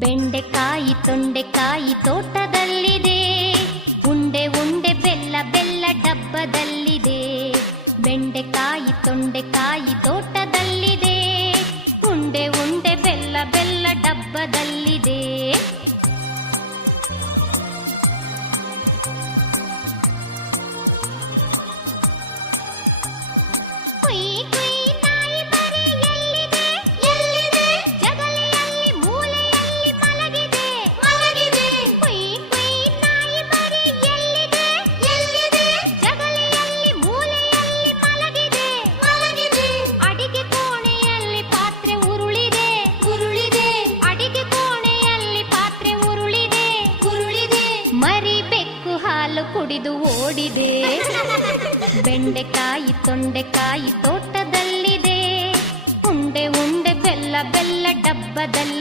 ಬೆಂಡೆಕಾಯಿ ತೊಂಡೆಕಾಯಿ ತೋಟದಲ್ಲಿದೆ, ಉಂಡೆ ಉಂಡೆ ಬೆಲ್ಲ ಬೆಲ್ಲ ಡಬ್ಬದಲ್ಲಿದೆ. ಬೆಂಡೆಕಾಯಿ ತೊಂಡೆಕಾಯಿ ತೋಟದಲ್ಲಿದೆ, ಉಂಡೆ ಉಂಡೆ ಬೆಲ್ಲ ಬೆಲ್ಲ ಡಬ್ಬದಲ್ಲಿದೆ. ಕುಯ್ ಕುಯ್ ನಾಯಿ ಮರಿ ಎಲ್ಲಿದೆ ಎಲ್ಲಿದೆ, ಜಗಲಿಯಲ್ಲಿ ಮೂಲೆಯಲ್ಲಿ ಮಲಗಿದೆ ಮಲಗಿದೆ. ಕುಯ್ ಕುಯ್ ನಾಯಿ ಮರಿ ಎಲ್ಲಿದೆ ಎಲ್ಲಿದೆ, ಜಗಲಿಯಲ್ಲಿ ಮೂಲೆಯಲ್ಲಿ ಮಲಗಿದೆ ಮಲಗಿದೆ. ಅಡಿಗೆ ಕೋಣೆಯಲ್ಲಿ ಪಾತ್ರೆ ಉರುಳಿದೆ ಉರುಳಿದೆ, ಅಡಿಗೆ ಕೋಣೆಯಲ್ಲಿ ಪಾತ್ರೆ ಉರುಳಿದೆ ಉರುಳಿದೆ. ಮರಿ ಬೆಕ್ಕು ಹಾಲು ಕುಡಿದು ಓಡಿದೆ. ಬೆಂಡೆಕಾಯಿ ತೊಂಡೆಕಾಯಿ ತೋಟದಲ್ಲಿದೆ, ಉಂಡೆ ಉಂಡೆ ಬೆಲ್ಲ ಬೆಲ್ಲ ಡಬ್ಬದಲ್ಲಿ